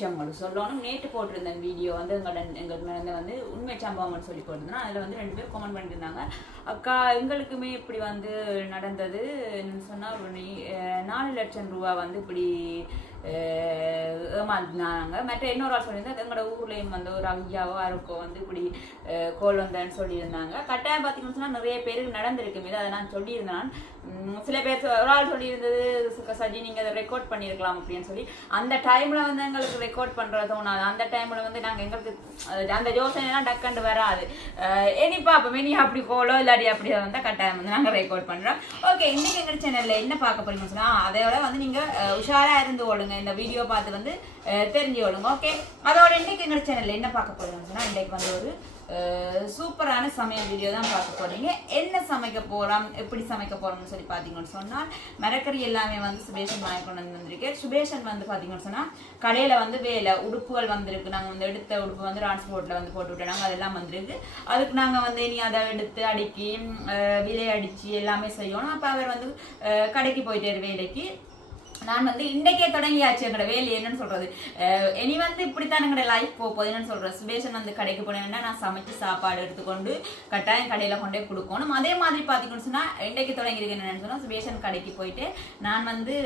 அதுக்கு விஷயம் உங்களுக்கு சொல்லணும் நேற்று போட்டிருந்த வீடியோ வந்து எங்களோட எங்கள் மேலே வந்து உண்மை சம்பவம்னு சொல்லி போட்டிருந்தோம் அதில் வந்து ரெண்டு பேர் கமெண்ட் பண்ணியிருந்தாங்க. அக்கா எங்களுக்குமே இப்படி வந்து நடந்தது. என்னன்னு சொன்னால் ஒரு நாலு லட்சம் ரூபா வந்து இப்படி ஏமாந்தாங்க மற்ற இன்னொரு ஆள் சொல்லியிருந்தா எங்களோட ஊர்லேயும் வந்து ஒரு ஐயாவோ யாருக்கோ வந்து இப்படி கோல் வந்தேன்னு சொல்லியிருந்தாங்க. கட்டாயம் பார்த்தீங்கன்னு சொன்னால் நிறைய பேருக்கு நடந்திருக்கு. மீது அதை நான் சொல்லியிருந்தேன். சில பேர் ஒரு ஆள் சொல்லியிருந்தது "சுக சஜி நீங்கள் அதை ரெக்கார்ட் பண்ணியிருக்கலாம் அப்படின்னு சொல்லி. அந்த டைமில் வந்து எங்களுக்கு ரெக்கார்ட் பண்ணுறது தோணாது. அந்த டைமில் வந்து நாங்கள் எங்களுக்கு அந்த யோசனைலாம் டக்கண்டு வராது. இனிப்பா இனி மினி அப்படி கோலோ இல்லாடி அப்படி வந்தால் கட்டாயம் வந்து நாங்கள் ரெக்கார்ட் பண்ணுறோம் ஓகே இன்னைக்கு எங்கள் சேனலில் என்ன பார்க்க போறீங்கன்னு சொன்னால் அதோட வந்து நீங்கள் உஷாராக இருந்து ஓடுங்க. இந்த வீடியோ பார்த்து வந்து தெரிஞ்சு ஓடுங்க ஓகே அதோட இன்னைக்கு எங்கள் சேனலில் என்ன பார்க்க போகிறோம்னு சொன்னால் இன்னைக்கு வந்து ஒரு சூப்பரான சமையல் வீடியோ தான் பார்க்க போறீங்க. என்ன சமைக்க போறோம் எப்படி சமைக்க போறோம்னு சொல்லி பார்த்தீங்கன்னு சொன்னால் மரக்கறி எல்லாமே வந்து சுபேஷன் வாங்கி கொண்டு வந்து வந்திருக்கேன் சுபேஷன் வந்து பார்த்தீங்கன்னு சொன்னால் கடையில் வந்து வேலை உடுப்புகள் வந்திருக்கு. நாங்கள் வந்து எடுத்த உடுப்பு வந்து டிரான்ஸ்போர்ட்டில் வந்து போட்டு விட்டோம். அதெல்லாம் வந்திருக்கு. அதுக்கு நாங்கள் வந்து இனி அதை எடுத்து அடுக்கி விலை அடித்து எல்லாமே செய்யணும். அப்போ அவர் வந்து கடைக்கு போயிட்டார் வேலைக்கு. நான் வந்து இன்றைக்கே தொடங்கியாச்சு எங்களோட வேலை. என்னன்னு சொல்றது? இனி வந்து இப்படித்தான் எங்களோட லைஃப் போக போகுது. என்னன்னு சொல்றது சுபேஷன் வந்து கடைக்கு போனேன்னா நான் சமைச்சு சாப்பாடு எடுத்துக்கொண்டு கட்டாயம் கடையில கொண்டே கொடுக்கணும். அதே மாதிரி பாத்தீங்கன்னு சொன்னா இன்றைக்கு தொடங்கியிருக்கேன் என்னன்னு சொன்னா சுபேஷன் கடைக்கு போயிட்டு நான் வந்து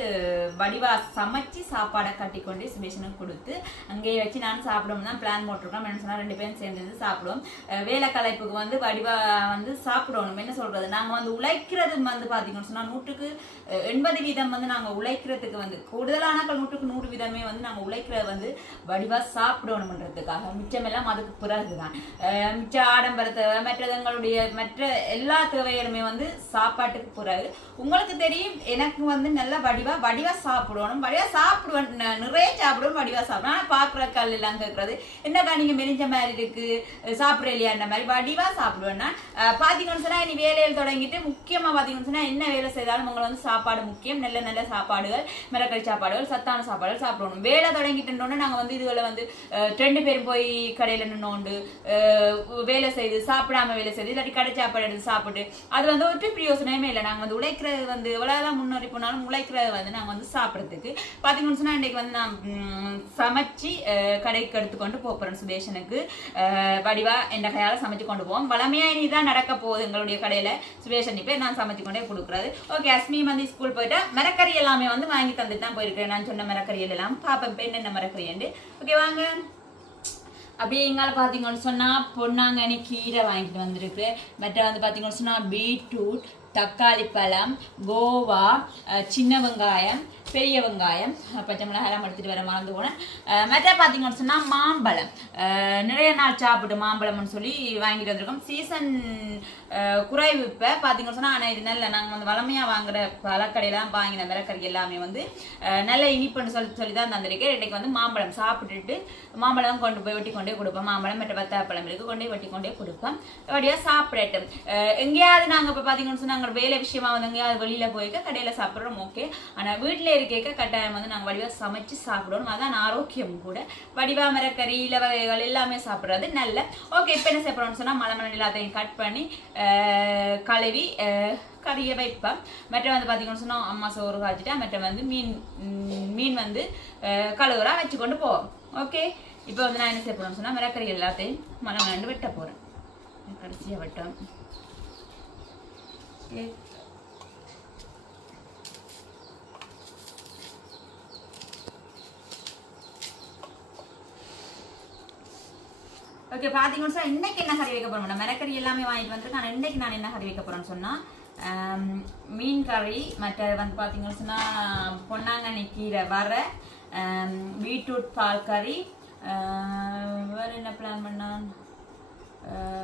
வடிவா சமைச்சு சாப்பாடை கட்டி கொண்டு சுபேஷனுக்கு கொடுத்து அங்கேயே வச்சு நான் சாப்பிடணும் தான் பிளான் போட்டிருக்கோம். என்ன சொன்னா ரெண்டு பேரும் சேர்ந்து சாப்பிடுவோம். வேலை கலைப்புக்கு வந்து வடிவா வந்து சாப்பிடணும். என்ன சொல்றது? நாங்க வந்து உழைக்கிறது வந்து பாத்தீங்கன்னு சொன்னா நூற்றுக்கு எண்பது வீதம் வந்து நாங்க உழைக்கிறதுக்கு வந்து கூடுதலானாக்கள் நூற்றுக்கு நூறு விதமே வந்து நாங்கள் உழைக்கிறத வந்து வடிவா சாப்பிடணும்ன்றதுக்காக மிச்சமெல்லாம் அதுக்கு பிறகுதான். தான் மிச்ச ஆடம்பரத்தை மற்றதங்களுடைய மற்ற எல்லா தேவைகளுமே வந்து சாப்பாட்டுக்கு பிறகு. உங்களுக்கு தெரியும் எனக்கு வந்து நல்ல வடிவா வடிவா சாப்பிடணும். வடிவா சாப்பிடுவேன் நிறைய சாப்பிடுவேன் வடிவா சாப்பிடுவேன். ஆனால் பார்க்குற கல் எல்லாம் கேட்கறது என்னக்கா நீங்கள் மெலிஞ்ச மாதிரி இருக்கு சாப்பிட்ற இல்லையான்ற மாதிரி. வடிவா சாப்பிடுவேன்னா பார்த்தீங்கன்னு சொன்னால் சொன்னா இனி வேலையில் தொடங்கிட்டு முக்கியமாக பார்த்தீங்கன்னு சொன்னா என்ன வேலை செய்தாலும் உங்களை வந்து சாப்பாடு முக்கியம். நல்ல நல்ல சாப்பாடுகள் மிளகறி சாப்பாடுகள் சத்தான சாப்பாடுகள் சாப்பிடணும். வேலை தொடங்கிட்டோன்னே நாங்கள் வந்து இதுகளை வந்து ரெண்டு பேரும் போய் கடையில் நின்னோண்டு வேலை செய்து சாப்பிடாம வேலை செய்து இல்லாட்டி கடை சாப்பாடு எடுத்து சாப்பிட்டு அது வந்து ஒரு பிரயோசனமே இல்லை. நாங்கள் வந்து உழைக்கிறது வந்து எவ்வளோதான் முன்னேறி போனாலும் உழைக்கிறது வந்து நாங்கள் வந்து சாப்பிட்றதுக்கு. பாத்தீங்கன்னு சொன்னா இன்னைக்கு வந்து நான் சமைச்சு கடைக்கு எடுத்துக்கொண்டு போகிறேன் சுபேஷனுக்கு. வடிவா என் கையால் சமைச்சு கொண்டு போவோம். வளமையாக இனி தான் நடக்க போகுது எங்களுடைய கடையில். சுபேஷன் இப்போ நான் சமைச்சு கொண்டே கொடுக்குறது. ஓகே அஸ்மி வந்து ஸ்கூல் போயிட்டா மரக்கறி எல்லாமே வந்து வாங்கி தந்துட்டு தான் போயிருக்கேன் நான் சொன்ன மரக்கறிகள் எல்லாம் பாப்பேன் இப்போ என்னென்ன மரக்கறி ஓகே வாங்க. அப்படியே எங்கால பார்த்தீங்கன்னு சொன்னால் பொன்னாங்கண்ணி கீரை வாங்கிட்டு வந்திருக்கு. மற்ற வந்து பார்த்தீங்கன்னு சொன்னால் பீட்ரூட் தக்காளி பழம் கோவா சின்ன வெங்காயம் பெரிய வெங்காயம் பச்சை மிளகாயெல்லாம் எடுத்துட்டு வர மறந்து போனேன். மெத்த மற்ற பார்த்தீங்கன்னு சொன்னால் மாம்பழம். நிறைய நாள் சாப்பிட்டு மாம்பழம்னு சொல்லி வாங்கிட்டு வந்திருக்கோம். சீசன் குறைவு இப்போ பார்த்தீங்கன்னு சொன்னால் ஆனால் இது நல்ல நாங்கள் வந்து வளமையாக வாங்குற பழக்கடையெல்லாம் வாங்கின விலக்கறி எல்லாமே வந்து நல்ல இனிப்புன்னு சொல்லி சொல்லி தான் தந்திருக்கேன். இன்றைக்கு வந்து மாம்பழம் சாப்பிட்டுட்டு மாம்பழம் கொண்டு போய் வெட்டி கொண்டே கொடுப்போம். மாம்பழம் மற்ற பத்தாப்பழம் இருக்குது கொண்டே வெட்டி கொண்டே கொடுப்போம். அப்படியே சாப்பிடட்டும். எங்கேயாவது நாங்கள் இப்போ பார்த்தீங்கன்னு சொன்னால் நாங்கள் வேலை விஷயமா வந்து எங்கேயாவது வெளியில் போய்க்க கடையில் சாப்பிட்றோம் ஓகே ஆனால் வீட்டில் இருக்க கட்டாயம் வந்து நாங்கள் வடிவாக சமைச்சு சாப்பிடணும். அதான் ஆரோக்கியம் கூட. வடிவா மரக்கறி இல வகைகள் எல்லாமே சாப்பிட்றது நல்ல. ஓகே இப்போ என்ன சாப்பிட்றோம்னு சொன்னால் மலை மணல் எல்லாத்தையும் கட் பண்ணி கழுவி கறியை வைப்பேன் மற்ற வந்து பார்த்தீங்கன்னு சொன்னால் அம்மா சோறு காய்ச்சிட்டா மற்ற வந்து மீன் மீன் வந்து கழுவுறா வச்சு கொண்டு போவோம். ஓகே இப்போ வந்து நான் என்ன செய்ய சொன்னால் மரக்கறி எல்லாத்தையும் மலை மணண்டு வெட்ட போகிறேன் கடைசியாக வெட்டம். ஓகே பார்த்தீங்கன்னா பார்த்தீங்கன்னு சொன்னா இன்னைக்கு என்ன கறி வைக்க போறோம்? மிளக்கறி எல்லாமே வாங்கிட்டு வந்திருக்கேன் ஆனால் இன்னைக்கு நான் என்ன கறி வைக்க போறேன்னு சொன்னா um, மீன் கறி மற்ற வந்து பார்த்தீங்கன்னு சொன்னால் பொன்னாங்கண்ணி கீரை வர um, பீட்ரூட் பால் கறி uh, வேறு என்ன பிளான் பண்ணான்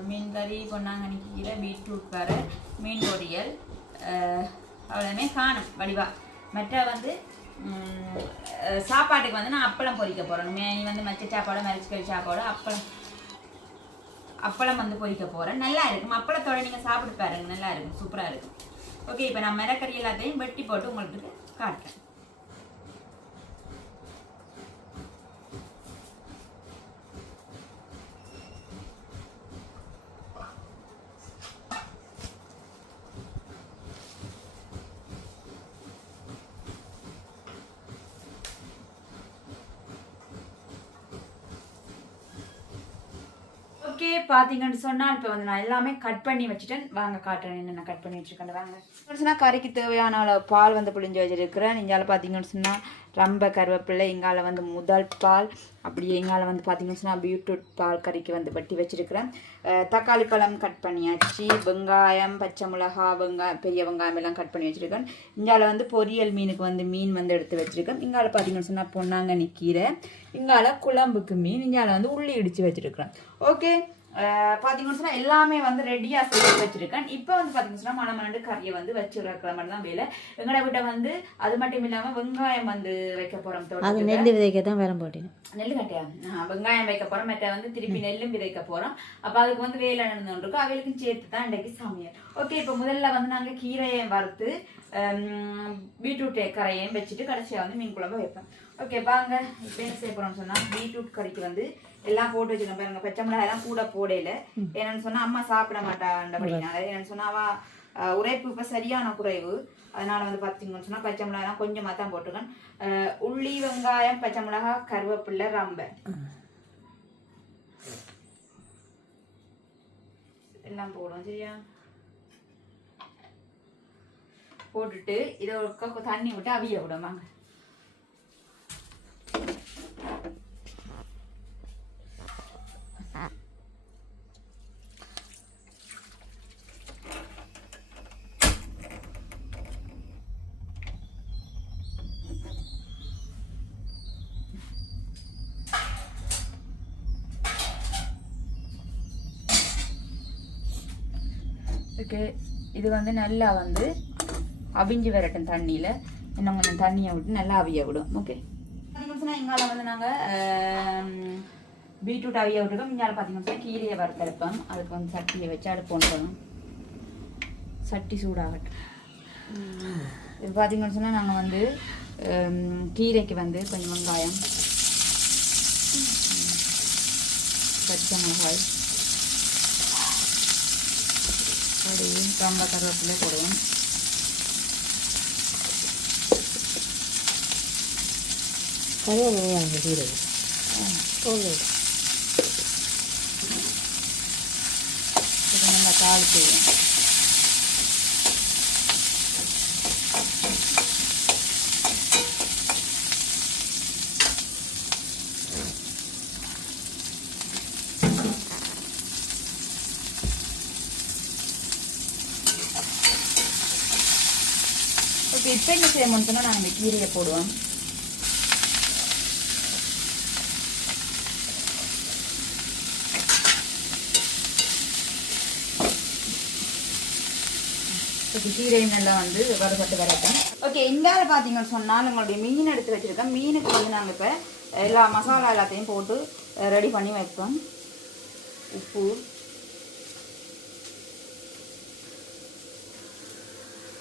மீன் கறி பொன்னாங்கண்ணி கீரை பீட்ரூட் வர மீன் பொரியல் அவ்வளோமே அவ்வளவுமே காணும் வடிவாக மற்ற வந்து சாப்பாட்டுக்கு வந்து நான் அப்பளம் பொரிக்க போகிறேன் மேனி வந்து மச்ச சாப்பாடு மரிச்சிக்கறி சாப்பாடு அப்பளம் அப்பளம் வந்து பொரிக்க போகிறேன் நல்லா இருக்கும். அப்பளத்தோட நீங்கள் சாப்பிட்டு பாருங்க. நல்லா இருக்கும். சூப்பராக இருக்கும். ஓகே இப்போ நான் மிளக்கறி எல்லாத்தையும் வெட்டி போட்டு உங்களுக்கு காட்டுறேன் ஓகே பார்த்தீங்கன்னு சொன்னால் இப்போ வந்து நான் எல்லாமே கட் பண்ணி வச்சுட்டேன். வாங்க காட்டுறேன் என்னென்ன கட் பண்ணி வச்சுருக்கேன் வாங்க. சொன்னால் கறிக்கு தேவையான பால் வந்து புளிஞ்சு வச்சிருக்கிறேன். இங்கால பார்த்தீங்கன்னு சொன்னால் ரொம்ப கருவேப்பிள்ளை இங்கால வந்து முதல் பால். அப்படியே இங்கால வந்து பார்த்தீங்கன்னு சொன்னால் பீட்ரூட் பால் கறிக்கு வந்து வெட்டி வச்சுருக்கிறேன். தக்காளி பழம் கட் பண்ணியாச்சு. வெங்காயம் பச்சை மிளகா வெங்காயம் பெரிய வெங்காயம் எல்லாம் கட் பண்ணி வச்சுருக்கேன். இங்கால வந்து பொரியல் மீனுக்கு வந்து மீன் வந்து எடுத்து வச்சுருக்கேன். இங்கால பார்த்தீங்கன்னு சொன்னால் பொன்னாங்கண்ணி கீரை. இங்கால குழம்புக்கு மீன் இங்கால வந்து உள்ளி இடித்து வச்சுருக்கிறேன். ஓகே பார்த்தீங்கன்னு எல்லாமே வந்து ரெடியாக செஞ்சு வச்சிருக்கேன். இப்போ வந்து பார்த்தீங்கன்னு சொன்னால் மணமணண்டு கறியை வந்து வச்சுருக்கிற மாதிரி தான் வேலை. எங்களோட வீட்டை வந்து அது மட்டும் இல்லாமல் வெங்காயம் வந்து வைக்க போகிறோம் அது நெல் விதைக்க தான் வேற போட்டேன் நெல் கட்டையா? வெங்காயம் வைக்க போறோம். மற்ற வந்து திருப்பி நெல்லும் விதைக்க போறோம். அப்ப அதுக்கு வந்து வேலை நடந்துருக்கு அவைகளுக்கும் சேர்த்து தான் இன்றைக்கு சமையல். ஓகே இப்போ முதல்ல வந்து நாங்க கீரையை வறுத்து பீட்ரூட் கரையையும் வச்சுட்டு கடைசியா வந்து மீன் குழம்பு வைப்பேன் ஓகே வாங்க இப்போ என்ன செய்ய போறோம்னு சொன்னா பீட்ரூட் கறிக்கு வந்து எல்லாம் போட்டு வச்சுக்கோங்க பாருங்க பச்சை மிளகாய் எல்லாம் கூட போடையில என்னன்னு சொன்னா அம்மா சாப்பிட மாட்டாண்டபடினால என்னன்னு சொன்னா அவ அஹ், உரைப்பு இப்ப சரியான குறைவு அதனால வந்து பார்த்தீங்கன்னு சொன்னா பச்சை மிளகாய் கொஞ்சமாக தான் போட்டுக்கேன் உள்ளி வெங்காயம் பச்சை மிளகாய் கருவேப்பிள்ளை ரம்பை எல்லாம் போடும் சரியா போட்டுட்டு இதை ஒரு தண்ணி விட்டு அவிய விடுவாங்க இது வந்து நல்லா வந்து அவிஞ்சு வரட்டும் தண்ணியில். இன்னும் கொஞ்சம் தண்ணியை விட்டு நல்லா அவிய விடும். ஓகே பார்த்தீங்கன்னா இங்கால வந்து நாங்கள் பீட்ரூட் அவிய விட்டுருக்கோம். இங்கால பார்த்தீங்கன்னா கீரையை வறுத்தெடுப்போம். அதுக்கு வந்து சட்டியை வச்சு அடுப்பு ஒன்றணும் சட்டி சூடாகட்டும். இது பார்த்தீங்கன்னு சொன்னால் நாங்கள் வந்து கீரைக்கு வந்து கொஞ்சம் வெங்காயம். பச்சை மிளகாய். போடுவோம் ரொம்ப கருவேப்பிலை போடுவோம். கருவேப்பிலை அங்கே கீரை போகுது இது நல்லா ஓகே இப்போ என்ன செய்யணும்னு சொன்னால் நாங்கள் இந்த கீரையை போடுவோம் இப்போ கீரையும் நல்லா வந்து வறுபட்டு வரட்டும். ஓகே இந்தால பார்த்தீங்கன்னு சொன்னால் உங்களுடைய மீன் எடுத்து வச்சுருக்கேன். மீனுக்கு வந்து நாங்கள் இப்போ எல்லா மசாலா எல்லாத்தையும் போட்டு ரெடி பண்ணி வைப்போம். உப்பு.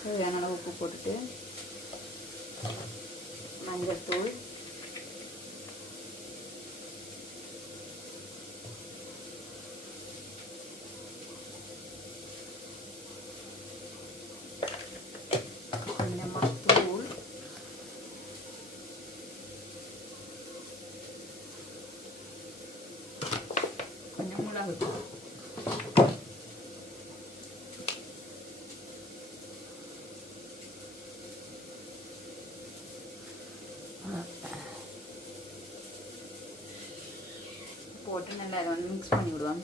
தேவையான அளவு உப்பு போட்டுட்டு மஞ்சள் தூள் நல்லா இதை வந்து மிக்ஸ் பண்ணி விடுவோம்.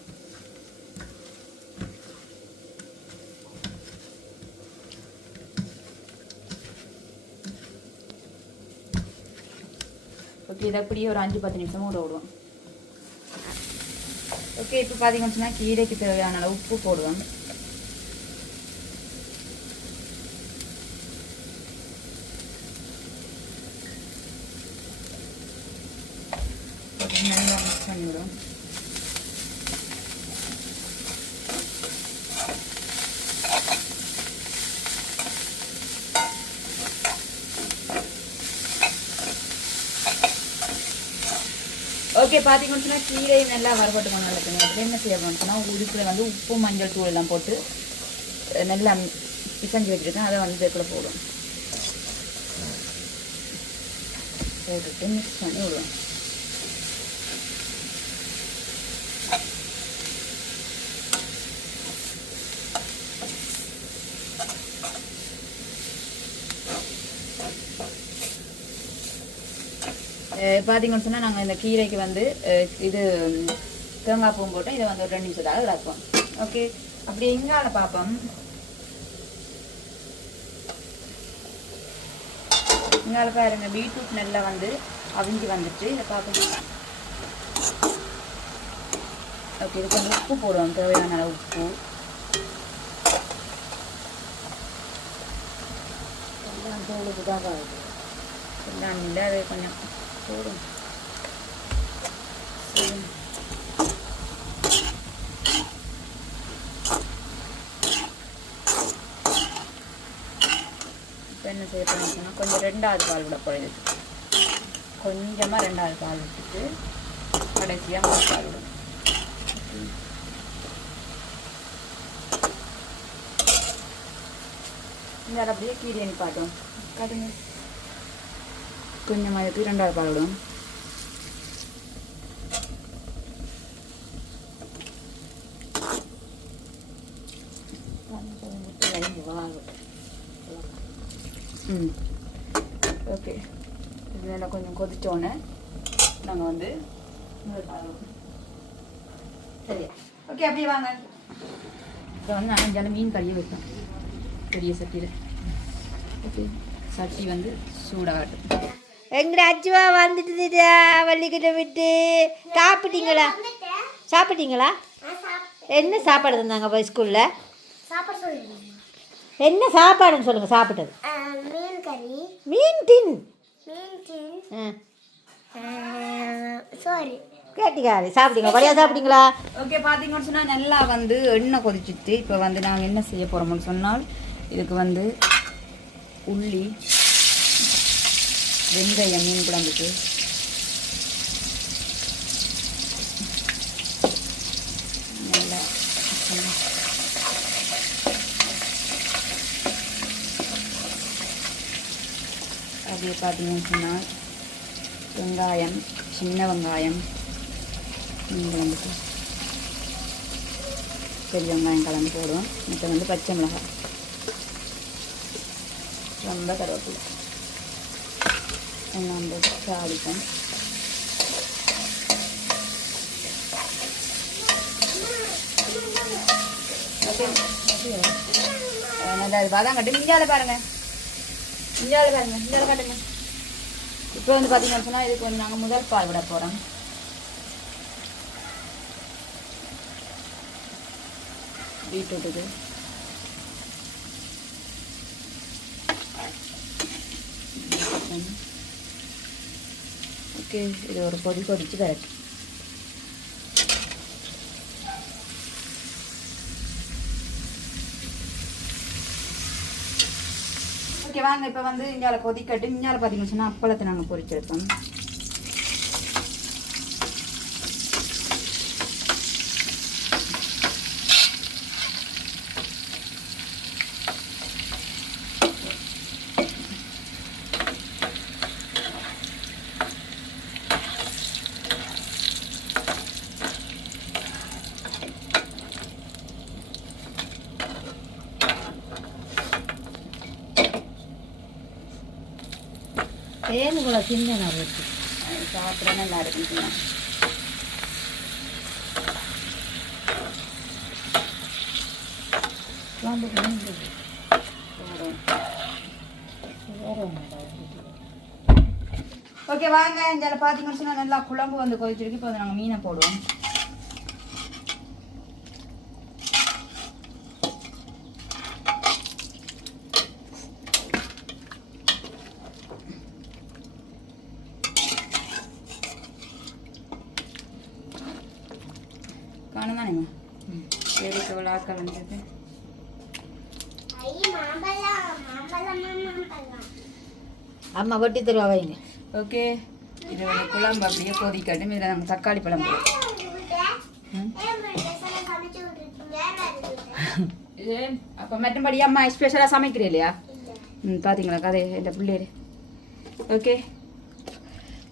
ஓகே இதை அப்படியே ஒரு அஞ்சு பத்து நிமிஷமும் ஊற விடுவோம். ஓகே இப்போ பார்த்தீங்கன்னு சொன்னால் கீரைக்கு தேவையான அளவு உப்பு போடுவோம் போட்டு நல்லா மிக்ஸ் பண்ணி விடுவோம் ஓகே பார்த்தீங்கன்னு சொன்னால் கீரை நல்லா வறுபட்டு கொண்டு வந்துருக்குங்க அதில் என்ன செய்ய சொன்னால் உடுப்பில் வந்து உப்பு மஞ்சள் தூள் எல்லாம் போட்டு நல்லா பிசைஞ்சு வச்சுருக்கேன். அதை வந்து இதுக்குள்ள போடும் போட்டுட்டு மிக்ஸ் பண்ணி விடுவேன் பார்த்தீங்கன்னு சொன்னால் நாங்கள் இந்த கீரைக்கு வந்து இது தேங்காய் பூவும் போட்டு இதை வந்து ஒரு ரெண்டு நிமிஷத்தாக இதாக்குவோம் ஓகே அப்படி எங்கால பார்ப்போம் இங்கால பாருங்க பீட்ரூட் நல்லா வந்து அவிஞ்சு வந்துட்டு இதை பார்க்கணும் ஓகே இது கொஞ்சம் உப்பு போடுவோம். தேவையான அளவு உப்பு. எல்லாம் தோலுக்கு தான் எல்லாம் இல்லை அது கொஞ்சம் போடும் இப்போ என்ன செய்ய போறோம்னா கொஞ்சம் ரெண்டாவது பால் விட போகிறது கொஞ்சமாக ரெண்டாவது பால் விட்டுட்டு கடைசியாக மூணு பால் விடும் இந்த அப்படியே கீரியன் நிப்பாட்டும் காட்டுங்க கொஞ்சமாக எடுத்து ரெண்டாவது பால் விடுவோம் கொஞ்சம் ம் ஓகே இது நல்லா கொஞ்சம் கொதிச்சோன்னே நாங்கள் வந்து சரியா ஓகே அப்படியே வாங்க இப்போ வந்து நான் அஞ்சாலும் மீன் கறியை வைப்போம் பெரிய சட்டியில் ஓகே சட்டி வந்து சூடாகட்டும் எங்கட அச்சுவா வந்துட்டு வள்ளிக்கிட்ட விட்டு. சாப்பிட்டீங்களா? சாப்பிட்டீங்களா? என்ன சாப்பாடு தந்தாங்க போய் ஸ்கூலில்? என்ன சாப்பாடுன்னு சொல்லுங்கள் சாப்பிட்டது. மீன் கறி. மீன் டின். மீன் டின். சாரி கேட்டிக்காரு சாப்பிட்டீங்களா? வழியாக சாப்பிட்டீங்களா? ஓகே பார்த்தீங்கன்னு சொன்னால் நல்லா வந்து எண்ணெய் கொதிச்சிட்டு இப்போ வந்து நாங்கள் என்ன செய்ய போகிறோம்னு சொன்னால் இதுக்கு வந்து உள்ளி வெந்தயம் மீன் குழம்புக்கு நல்லா அப்படியே பார்த்தீங்கன்னு சொன்னால் வெங்காயம் சின்ன வெங்காயம் மீன் குழம்புக்கு பெரிய வெங்காயம் கலந்து போடுவோம். மற்ற வந்து பச்சை மிளகாய். ரொம்ப கருவேப்பிலை. எல்லாம் ஓகே நல்லா பாதாம் கட்டு இஞ்சால பாருங்க இஞ்சால பாருங்க இஞ்சால காட்டுங்க இப்போ வந்து பார்த்தீங்கன்னு சொன்னால் இதுக்கு வந்து நாங்கள் முதல் பால் விட போகிறோம் பீட்ரூட்டுக்கு ஓகே இது ஒரு கொதி கொதிச்சு கரெக்ட் ஓகே வாங்க இப்போ வந்து இங்கால கொதிக்கட்டு இங்கால பார்த்தீங்கன்னு சொன்னால் அப்பளத்தை நாங்கள் பொரிச்செடுப்போம் சின்ன நான் வச்சு அது சாப்பிட நல்லா வந்து வேறு ஓகே வாங்க. இந்த பார்த்தீங்கன்னு சொன்னால் நல்லா குழம்பு வந்து கொதிச்சிருக்கு. இப்போ வந்து நாங்கள் மீனை போடுவோம் காணும் தானேங்க எதுக்கு இவ்வளோ ஆட்கள் வந்தது ஐ மாம்பழம் மாம்பழம் மாம்பழம் அம்மா வெட்டி தருவா வைங்க. ஓகே. இது வந்து குழம்பு அப்படியே கொதிக்கட்டும். இதில் நம்ம தக்காளி பழம் இது அப்போ மற்றபடி அம்மா ஸ்பெஷலாக சமைக்கிறேன் இல்லையா? ம் பார்த்தீங்களா கதை இந்த பிள்ளைரு ஓகே.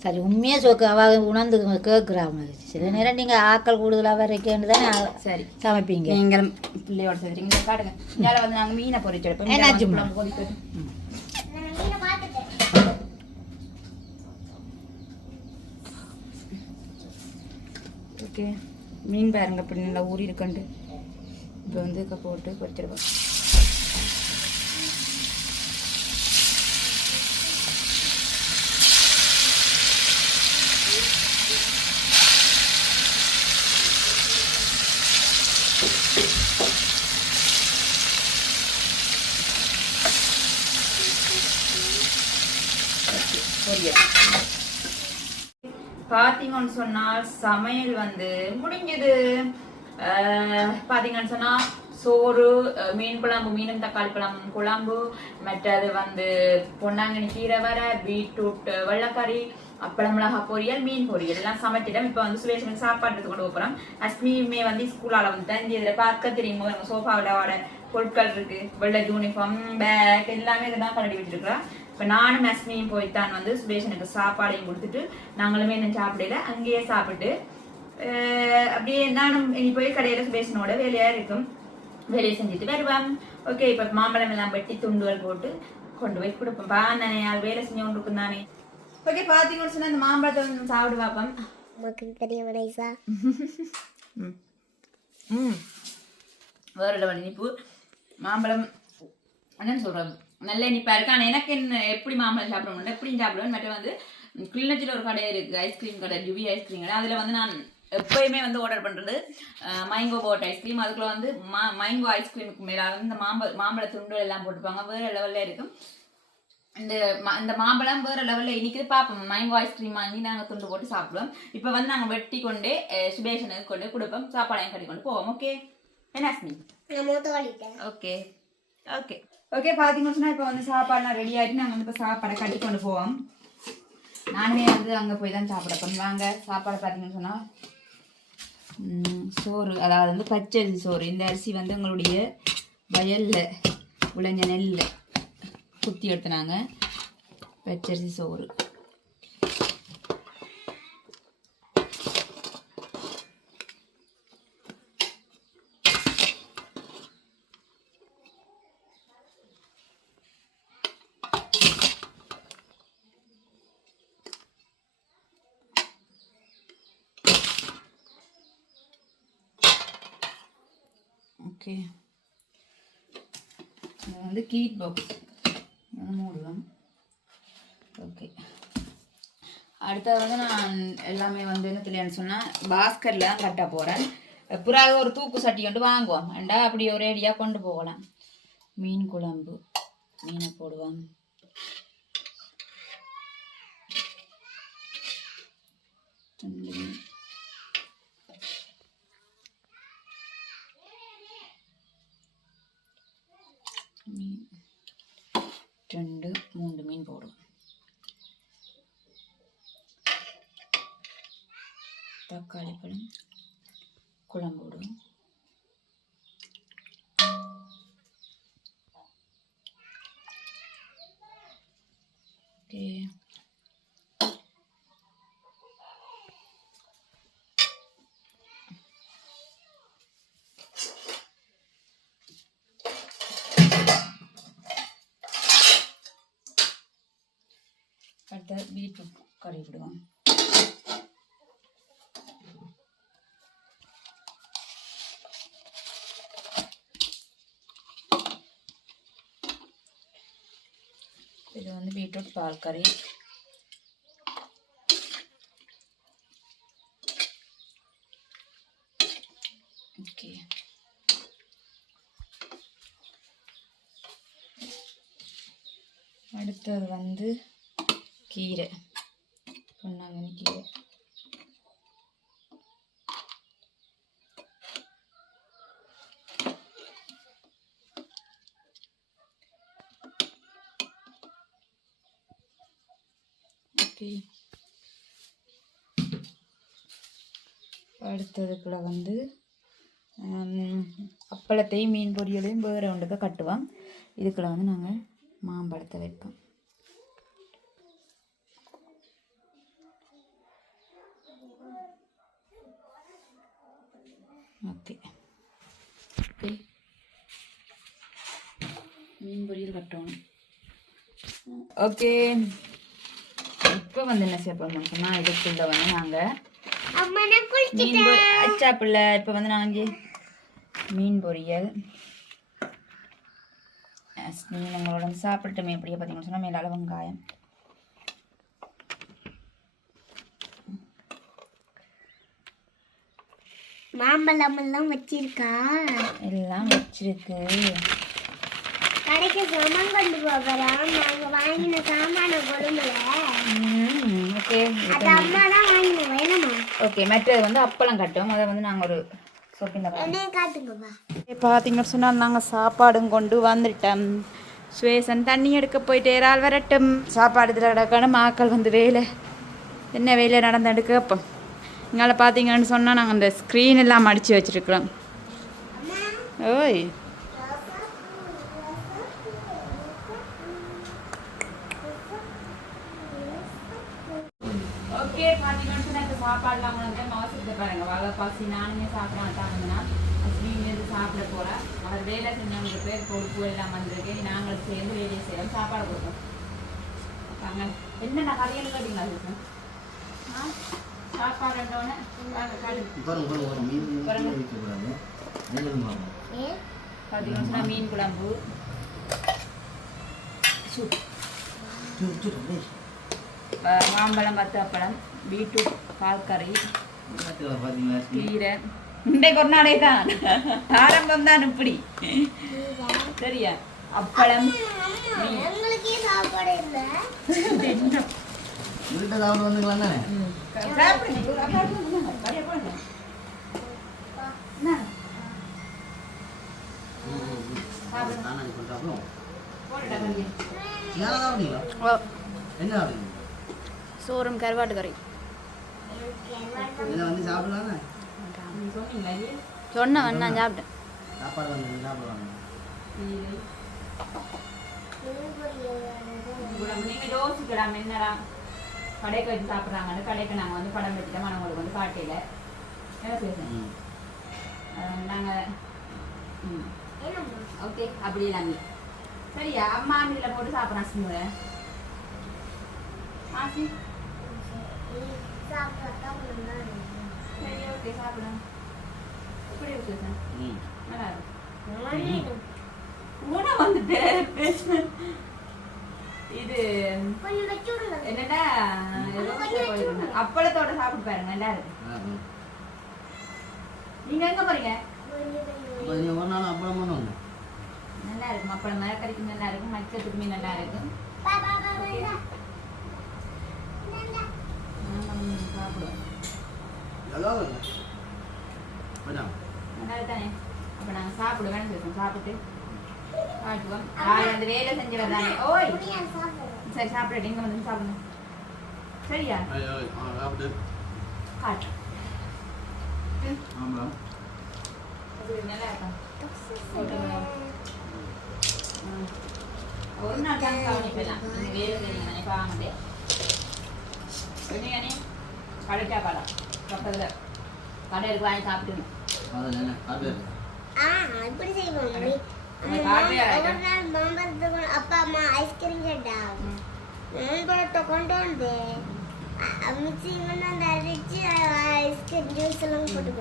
சரி உண்மையாக சோக்கு அவ உணர்ந்து கேட்குறா மாதிரி சில நேரம் நீங்கள் ஆக்கள் கூடுதலாக வரைக்கும் தானே சரி. சமைப்பீங்க. நீங்களும் பிள்ளையோட சேர்த்துறீங்க காட்டுங்க இதில் வந்து நாங்கள் மீனை பொரிச்சு எடுப்போம் இந்தால வந்து என்னாச்சும்மா? குழம்பு கொதிக்கட்டும் நான் மீனை பார்த்துட்டேன் ஓகே மீன் பாருங்க இப்படி நல்லா ஊறி இருக்கண்டு இப்போ வந்து போட்டு பொரிச்சிருவோம் பொரியல் பார்த்தீங்கன்னு சொன்னால் சமையல் வந்து முடிஞ்சது. பார்த்தீங்கன்னு சொன்னா சோறு மீன் குழம்பு மீனும் தக்காளி குழம்பும் குழம்பு மற்றது வந்து பொன்னாங்கண்ணி கீரை வர பீட்ரூட் வெள்ளக்கறி அப்பளம் மிளகா பொரியல் மீன் பொரியல். எல்லாம் சமைச்சிட்டோம். இப்போ வந்து சுரேஷனுக்கு சாப்பாடு கொண்டு போகிறோம் அஸ்மியுமே வந்து ஸ்கூலால் வந்து தங்கி இதில் பார்க்க தெரியுமோ? நம்ம சோஃபாவில் வர பொருட்கள் இருக்கு. வெள்ளை யூனிஃபார்ம் பேக் எல்லாமே இதெல்லாம் கலடி வச்சிருக்கிறோம் இப்போ நானும் அஸ்மியும் போய்த்தான் வந்து சுபேஷனுக்கு சாப்பாடையும் கொடுத்துட்டு நாங்களுமே என்ன சாப்பிடல அங்கேயே சாப்பிட்டு அப்படியே நானும் இனி போய் கடையில் சுபேஷனோட வேலையா இருக்கும். வேலையை செஞ்சுட்டு வருவான் ஓகே இப்போ மாம்பழம் எல்லாம் வெட்டி துண்டுகள் போட்டு கொண்டு போய் கொடுப்போம். பா நானே யார் வேலை செஞ்சு கொண்டு இருக்கும் தானே. ஓகே பார்த்தீங்கன்னு சொன்னா அந்த மாம்பழத்தை வந்து சாப்பிடு பார்ப்போம். உனக்கு தெரியும் நைஸா ம். வேறு லெவல் இனிப்பு. மாம்பழம் என்னன்னு சொல்கிறேன் நல்ல இனிப்பாக இருக்கு. ஆனால் எனக்கு என்ன எப்படி மாம்பழம் சாப்பிட முடியும் எப்படியும் சாப்பிடுவேன். மற்ற வந்து கிளிநொச்சியில் ஒரு கடை இருக்குது ஐஸ்கிரீம் கடை ஜுபி ஐஸ்கிரீம் கடை. அதில் வந்து நான் எப்பயுமே வந்து ஆர்டர் பண்ணுறது மைங்கோ போட் ஐஸ்கிரீம் அதுக்குள்ள வந்து மா மைங்கோ ஐஸ்கிரீமுக்கு மேலே இந்த மாம்பழ மாம்பழ துண்டுகள் எல்லாம் போட்டுப்பாங்க. வேறு லெவலில் இருக்கும் இந்த இந்த மாம்பழம் வேற லெவலில் இனிக்குது. பார்ப்போம் மைங்கோ ஐஸ்கிரீம் வாங்கி நாங்கள் துண்டு போட்டு சாப்பிடுவோம். இப்போ வந்து நாங்கள் வெட்டி கொண்டே சுபேஷனுக்கு கொண்டு கொடுப்போம். சாப்பாடையும் கட்டி கொண்டு போவோம். ஓகே என்ன ஓகே ஓகே ஓகே பார்த்தீங்கன்னு சொன்னால் இப்போ வந்து சாப்பாடுலாம் ரெடி ஆகிட்டு நாங்கள் வந்து இப்போ சாப்பாடை கட்டி கொண்டு போவோம். நானுமே வந்து அங்கே போய் தான் சாப்பிட பண்ணுவாங்க வாங்க. சாப்பாடு பார்த்தீங்கன்னு சொன்னால் சோறு அதாவது வந்து பச்சரிசி சோறு. இந்த அரிசி வந்து உங்களுடைய வயலில் விளைஞ்ச நெல்லில் குத்தி எடுத்துனாங்க. பச்சரிசி சோறு. ஓகே இது வந்து கீட் பாக்ஸ். மூடுவோம் ஓகே அடுத்தது வந்து நான் எல்லாமே வந்து என்ன தெரியாதுன்னு சொன்னால் பாஸ்கரில் தான் கட்ட போகிறேன் புறாக ஒரு தூக்கு சட்டி கொண்டு வாங்குவோம். அண்டா அப்படி ஒரே அடியாக கொண்டு போகலாம். மீன் குழம்பு. மீனை போடுவோம். ரெண்டு மீன். மீன் ரெண்டு மூன்று மீன் போடும் தக்காளி பழம் குழம்பு போடும் ஓகே பீட்ரூட் கறி இது வந்து பீட்ரூட் பால் கறி. ஓகே. அடுத்தது வந்து கீரை. பொன்னாங்கண்ணி கீரை. அடுத்ததுக்குள்ள வந்து அப்பளத்தையும் மீன் பொரியலையும் வேறு ஒன்றுக்கு கட்டுவோம். இதுக்குள்ள வந்து நாங்கள் மாம்பழத்தை வைப்போம். ஓகே. ஓகே. மீன் பொரியல் கட்டணும். ஓகே. இப்போ வந்து என்ன செய்ய போகிறோம்னு சொன்னால் இதுக்குள்ள வந்து நாங்கள் அம்மா நான் குளிச்சு மீன் பொ- அச்சாப்பில்ல இப்போ வந்து இங்கே மீன் பொரியல். மீன் உங்களோட சாப்பிட்டுமே எப்படியே பார்த்தீங்கன்னு சொன்னால் மேலால வெங்காயம். மாம்பழம் எல்லாம் வச்சிருக்கா? எல்லாம் வச்சிருக்கு. கடைக்கு சாமான் கொண்டு போகிறோம் நாங்க வாங்கின சாமான கொழும்புல. ஓகே. அது அம்மா தான் வாங்கினோம் வேணுமா? ஓகே மற்றது வந்து அப்பளம் கட்டும். அதை வந்து நாங்கள் ஒரு பார்த்தீங்கன்னு சொன்னால் நாங்கள் சாப்பாடும் கொண்டு வந்துட்டோம். சுவேசன் தண்ணி எடுக்க போயிட்டு இறால் வரட்டும். சாப்பாடு இதில் கிடக்கணும். ஆக்கள் வந்து வேலை. என்ன வேலை நடந்து எடுக்க அப்போ? இங்கால பார்த்தீங்கன்னு சொன்னால் நாங்கள் அந்த ஸ்க்ரீன் எல்லாம் அடித்து வச்சுருக்குறோம். ஓய். ஓகே பார்த்தீங்கன்னு சொன்னால் இந்த சாப்பாடுலாம் வந்து மோசத்தை பாருங்க. வகை பசி நானுமே சாப்பிடாட்டாங்கன்னா அஸ்வின் சாப்பிட போகிறேன் அவர் வேலை செஞ்சவங்க பேர் பொறுப்பு எல்லாம் வந்திருக்கு. நாங்கள் சேர்ந்து வேலையை செய்யறோம். சாப்பாடு கொடுப்போம். வாங்க என்னென்ன கதைகள் கேட்டீங்களா ஆ மீன் பார்த்தீங்கன்னு குழம்பு. மாம்பழம் பத்து அப்பளம் பீட்ரூட் பால் கறி பாத்தீங்களா பாத்தீங்களா கீரை. இன்றைக்கு ஒரு நாளே தான். ஆரம்பம் தான் இப்படி. சரியா? அப்பளம். சாப்பாடு இல்லை. வீட்டை சாப்பிட்டு வந்துங்களா என்ன? சோறும் கருவாட்டு கறி இதை வந்து சாப்பிடலாண்ணே நீ சொன்னீங்களா இது? சொன்னவன் நான் சாப்பிட்டேன் சாப்பாடு வந்து சாப்பிடுவாங்க இது. உடம்பு நீங்க யோசிக்கலாம் என்னடா கடைக்கு வச்சு சாப்பிட்றாங்கன்னு கடைக்கு நாங்கள் வந்து படம் வச்சுட்டோம் ஆனால் உங்களுக்கு வந்து காட்டையில் என்ன செய்யணும் ம். நாங்கள் ம். ஓகே அப்படி எல்லாமே சரியா? அம்மா இதில் போட்டு சாப்பிட்றான் சிமுற ஆசி சரி ஓகே சாப்பிடுங்க எப்படி இருக்கு சார் ம். நல்லா இருக்கு. உணவு வந்துட்டு பேசு இது என்னடா. அப்பளத்தோட சாப்பிட்டு பாருங்க நல்லா இருக்கு. நீங்க எங்க போறீங்க? ஒரு நாள் பண்ணுவோம் நல்லா இருக்கும். அப்பளம் மரக்கறிக்கு நல்லா இருக்கும். மச்சத்துக்குமே நல்லா இருக்கும். பா பா பா பா நாங்களும் சாப்பிடுவோம். நல்லா தானே? அப்ப நாங்க சாப்பிடுவேன் சொல்லுவோம் சாப்பிட்டு காட்டுவோம் ஆள் அந்த வேலை செஞ்சவர் தானே ஓய். சரி சாப்பிடுட்டு இங்க வந்து சாப்பிடுங்க. சரியா? சாப்பிட்டு காட்டு. நல்லா. ஒரு நாள் தான் கடைக்கா படம் பக்கத்தில். கடையில் வாங்கி சாப்பிட்டுணும் போட்டு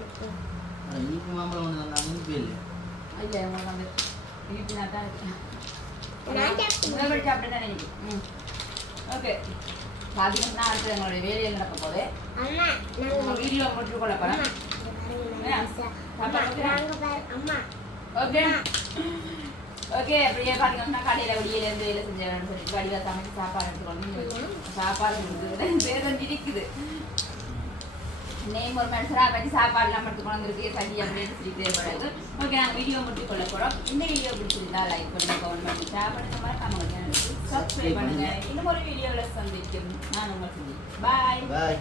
ஓகே. பார்த்தீங்கன்னா அடுத்து எங்களுடைய வேலையில் நடக்க நாங்க வீடியோ முடிச்சு கொள்ள போகிறேன் பாரு அம்மா. ஓகே ஓகே அப்படியே பார்த்தீங்கன்னா கடையில் வெளியில இருந்து வேலை செஞ்சேன் சொல்லிட்டு வடிவா சமைச்சு சாப்பாடு எடுத்துக்கணும் சாப்பாடு கொடுக்குது பேருந்து இருக்குது. நேம் ஒரு மனுஷராக வச்சு சாப்பாடுலாம் எடுத்து கொண்டு வந்துருக்கு சரி அப்படின்னு சொல்லிட்டு ஏற்படாது ஓகே நாங்கள் வீடியோ முடிச்சு கொள்ள போகிறோம் இந்த வீடியோ பிடிச்சிருந்தா லைக் பண்ணுங்க கமெண்ட் பண்ணி ஷேர் பண்ணுங்க மறக்காம சப்ஸ்கிரைப் பண்ணுங்க. இன்னும் ஒரு வீடியோவில் சந்திக்கும். நான் உங்களுக்கு பாய் பாய்